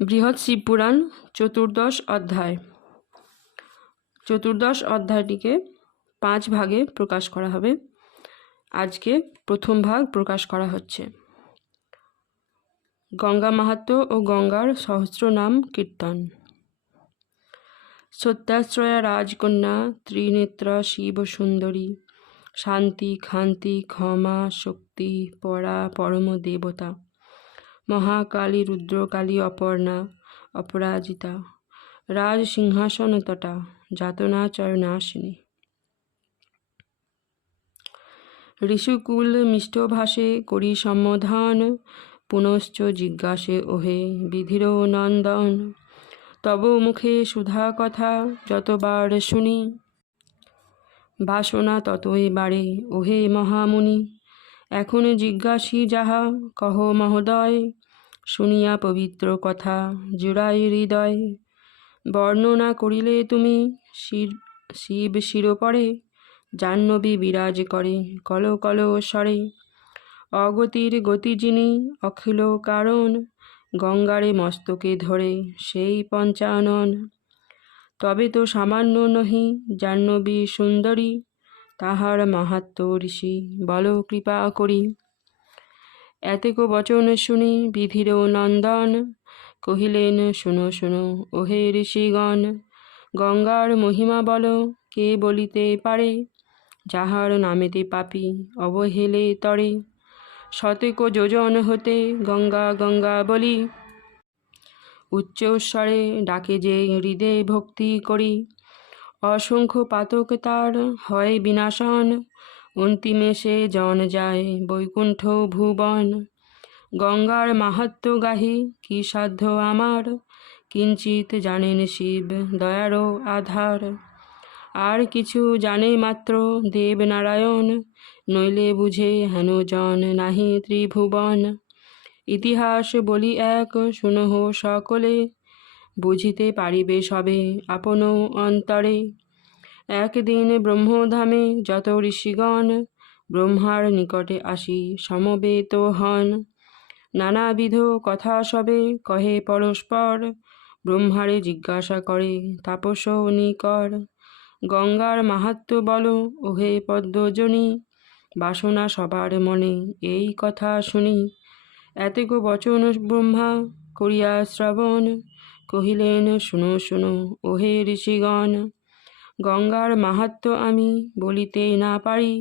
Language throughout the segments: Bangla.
বৃহৎ শিবপুরাণ চতুর্দশ অধ্যায়। চতুর্দশ অধ্যায়টিকে 5 ভাগে প্রকাশ করা হবে। আজকে প্রথম ভাগ প্রকাশ করা হচ্ছে। গঙ্গা মাহাত্ম্য ও গঙ্গার সহস্র নাম কীর্তন। সত্যাশ্রয়া রাজকন্যা ত্রিনেত্রা শিব সুন্দরী, শান্তি খান্তি ক্ষমা শক্তি পরা পরম দেবতা, মহাকালী রুদ্রকালী অপর্ণা অপরাজিতা, রাজ সিংহাসন তটা যাতনা চরণাসিনী। ঋষিকুল মিষ্টভাষে করি সম্বোধন, পুনশ্চ জিজ্ঞাসে ওহে বিধির নন্দন। তব মুখে সুধা কথা যতবার শুনি, বাসনা ততই বাড়ে ওহে মহামুনি। এখন জিজ্ঞাসি যাহা কহ মহোদয়, শুনিয়া পবিত্র কথা জুড়াই হৃদয়। বর্ণনা করিলে তুমি শিব শিরোপরে, জাহ্নবী বিরাজ করে কল কল স্বরে। অগতির গতি যিনি অখিল কারণ, গঙ্গারে মস্তকে ধরে সেই পঞ্চানন। তবে তো সামান্য নহি জাহ্নবী সুন্দরী, তাহার মাহাত্ম্য ঋষি বল কৃপা করি। এতেক বচন শুনি বিধির নন্দন, কহিলেন শুনো শুনো ওহে ঋষিগণ। গঙ্গার মহিমা বল কে বলিতে পারে, যাহার নামেতে পাপী অবহেলে তরে। শতেক যোজন হতে গঙ্গা গঙ্গা বলি, উচ্চস্বরে ডাকে যে হৃদে ভক্তি করি। অসংখ্য পাতক তার হয় বিনাশন, অন্তিমে সে জন যায় বৈকুণ্ঠ ভুবন। গঙ্গার মাহাত্ম্য গাহি কি সাধ্য আমার, কিঞ্চিত জানেন শিব দয়ারও আধার। আর কিছু জানে মাত্র দেবনারায়ণ, নইলে বুঝে হেন জন নাহি ত্রিভুবন। ইতিহাস বলি এক শুনহ সকলে, বুঝিতে পারিবে সবে আপন অন্তরে। একদিন ব্রহ্মধামে যত ঋষিগণ, ব্রহ্মার নিকটে আসি সমবেত হন। নানাবিধ কথা সবে কহে পরস্পর, ব্রহ্মারে জিজ্ঞাসা করে তাপস নিকর। গঙ্গার মাহাত্ম্য বল ওহে পদ্মজনী, বাসনা সবার মনে এই কথা শুনি। এতেক বচন ব্রহ্মা করিয়া শ্রবণ, কহিলেন শুনো শুনো ওহে ঋষিগণ। গঙ্গার মাহাত্ম্য আমি বলিতে না পারি,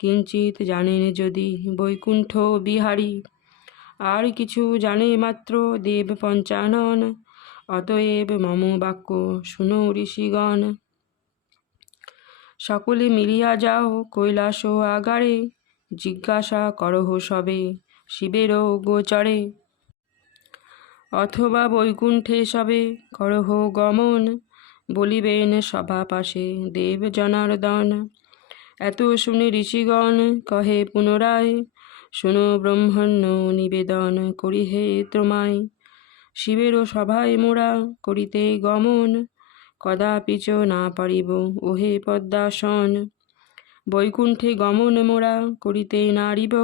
কিঞ্চিত জানেন যদি বৈকুণ্ঠ বিহারী। আর কিছু জানে মাত্র দেব পঞ্চানন, অতএব মম বাক্য শুনো ঋষিগণ। সকলে মিলিয়া যাও কৈলাস আগারে, জিজ্ঞাসা করহ সবে শিবের গোচরে। অথবা বৈকুণ্ঠে সবে করহ গমন, বলিবেন সভা পাশে দেব জনার্দন। এত শুনে ঋষিগণ কহে পুনরায়, শুনো ব্রহ্মণ্য নিবেদন করি হে তোমায়। শিবের সভায় মোরা করিতে গমন, কদাপিচ না পারিব ওহে পদ্মাসন। বৈকুণ্ঠে গমন মোরা করিতে নারিব,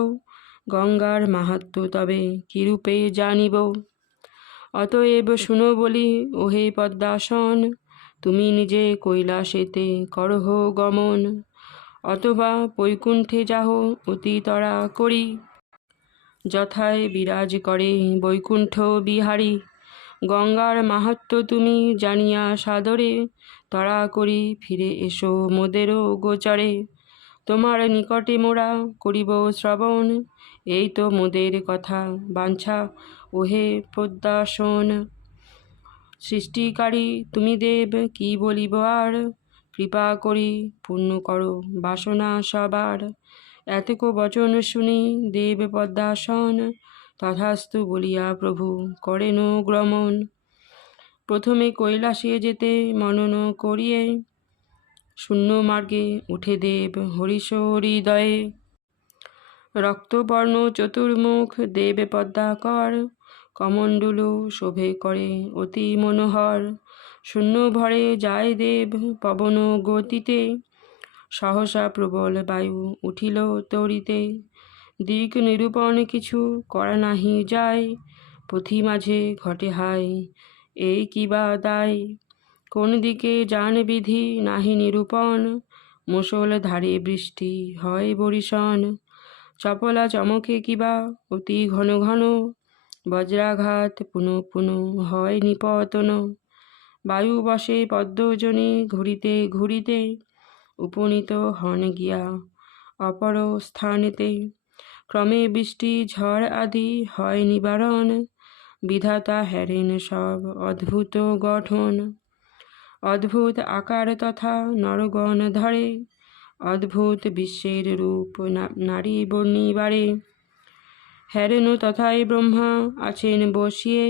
গঙ্গার মাহাত্ম্য তবে কিরূপে জানিব। অতএব শুনো বলি ওহে পদ্মাসন, তুমি নিজে কৈলাসেতে করহ গমন। অথবা বৈকুণ্ঠে যাহ অতি তরা করি, যথায় বিরাজ করে বৈকুণ্ঠ বিহারী। গঙ্গার মাহাত্ম্য তুমি জানিয়া সাদরে, তরা করি ফিরে এসো মোদের গোচরে। তোমার নিকটে মোরা করিব শ্রবণ, এই তো মোদের কথা বাঞ্ছা ওহে পদ্মাসন। সৃষ্টিকারী তুমি দেব কি বলিব আর, কৃপা করি পূর্ণ করো বাসনা সবার। এতেক বচন শুনি দেব পদ্মাসন, তথাস্তু বলিয়া প্রভু করেন গ্রমণ। প্রথমে কৈলাসে যেতে মনন করিয়ে, শূন্য মার্গে উঠে দেব হরিশ হৃদয়ে। রক্তবর্ণ চতুর্মুখ দেব পদ্মাকর, কমণ্ডলু শোভে করে অতি মনোহর। শূন্য ভরে যায় দেব পবন গতিতে, সহসা প্রবল বায়ু উঠিল তরিতে। দিক নিরূপণ কিছু করা নাহি যায়, পথি মাঝে ঘটে হাই, এই কিবা দায়। কোন দিকে যান বিধি নাহি নিরূপণ, মুষল ধারে বৃষ্টি হয় বরিশন। চপলা চমকে কিবা অতি ঘন ঘন, বজ্রাঘাত পুনঃ পুনঃ হয় নিপতন। বায়ু বসে পদ্মজনে ঘুরিতে ঘুরিতে, উপনীত হন গিয়া অপর স্থানেতে। ক্রমে বৃষ্টি ঝড় আদি হয় নিবারণ, বিধাতা হেরেন সব অদ্ভুত গঠন। অদ্ভুত আকার তথা নরগণ ধরে, অদ্ভুত বিশ্বের রূপ নারী বর্ণিবারে। হেরেন তথায় ব্রহ্মা আছেন বসিয়ে,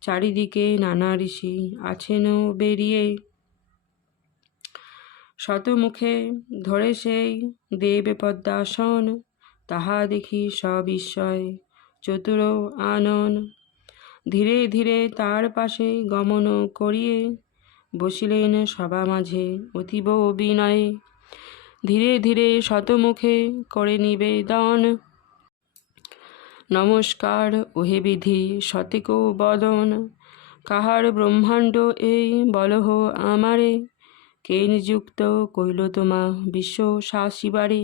চারিদিকে নানা ঋষি আছেন বেরিয়ে। শতমুখে ধরে সেই দেব পদ্মাসন, তাহা দেখি সবিস্ময় চতুর আনন। ধীরে ধীরে তার পাশে গমন করিয়ে, বসিলেন সভা মাঝে অতীব বিনয়ে। ধীরে ধীরে শতমুখে করে নিবেদন, নমস্কার ওহে বিধি শতেক বদন। কাহার ব্রহ্মাণ্ড এই বলহ আমারে, কে নিযুক্ত কইল তোমা বিশ্ব শাসিবারে।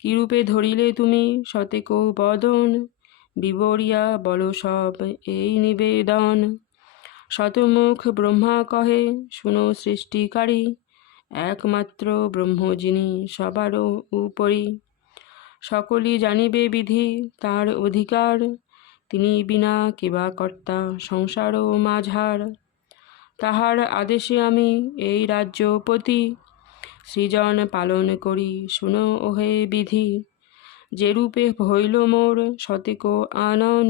কিরূপে ধরিলে তুমি শতেক বদন, বিবরিয়া বল সব এই নিবেদন। শতমুখ ব্রহ্মা কহে শুনো সৃষ্টিকারী, একমাত্র ব্রহ্ম যিনি সবারও উপরি। সকলই জানিবে বিধি তার অধিকার, তিনি বিনা কেবা কর্তা সংসার মাঝার। তাহার আদেশে আমি এই রাজ্যপতি, সৃজন পালন করি শুনো ওহে বিধি। যেরূপে হইল মোর শতেক আনন,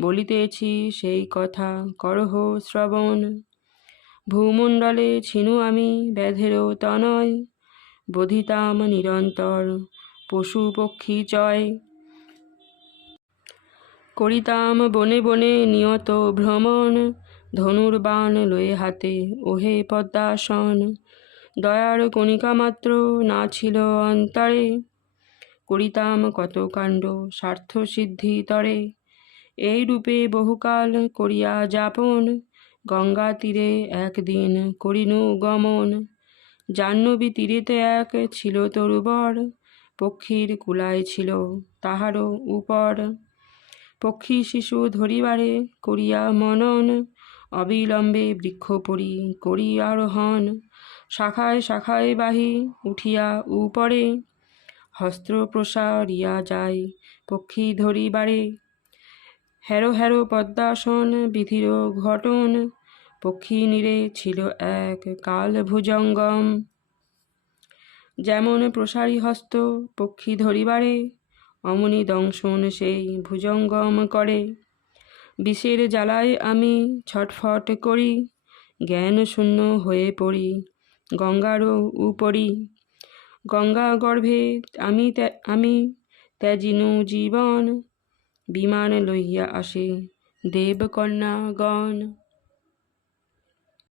বলিতেছি সেই কথা করহ শ্রবণ। ভূমণ্ডলে ছিনু আমি ব্যাধেরও তনয়, বধিতাম নিরন্তর পশু পক্ষী চয়। করিতাম বনে বনে নিয়ত ভ্রমণ, ধনুর্বাণ লয়ে হাতে ওহে পদ্মাসন। দয়ার কণিকা মাত্র না ছিল অন্তরে, করিতাম কত কাণ্ড স্বার্থ সিদ্ধি তরে। এই রূপে বহুকাল করিয়া যাপন, গঙ্গা তীরে একদিন করিনু গমন। জাহ্নবী তীরেতে এক ছিল তরুবর, পক্ষীর কুলায় ছিল তাহারও উপর। পক্ষী শিশু ধরিবারে করিয়া মনন, অবিলম্বে বৃক্ষপরি করি আরোহণ। শাখায় শাখায় বাহি উঠিয়া উপরে, হস্ত প্রসারিয়া যায় পক্ষী ধরিবারে। হেরো হেরো পদ্মাসন বিধির ঘটন, পক্ষী নীরে ছিল এক কাল ভুজঙ্গম। যেমন প্রসারী হস্ত পক্ষী ধরিবারে, অমনি দংশন সেই ভুজঙ্গম করে। বিষের জ্বালায় আমি ছটফট করি, জ্ঞান শূন্য হয়ে পড়ি গঙ্গারও উপরি। গঙ্গা গর্ভে আমি ত্যাজিনু জীবন, বিমান লইয়া আসে দেবকন্যাগণ।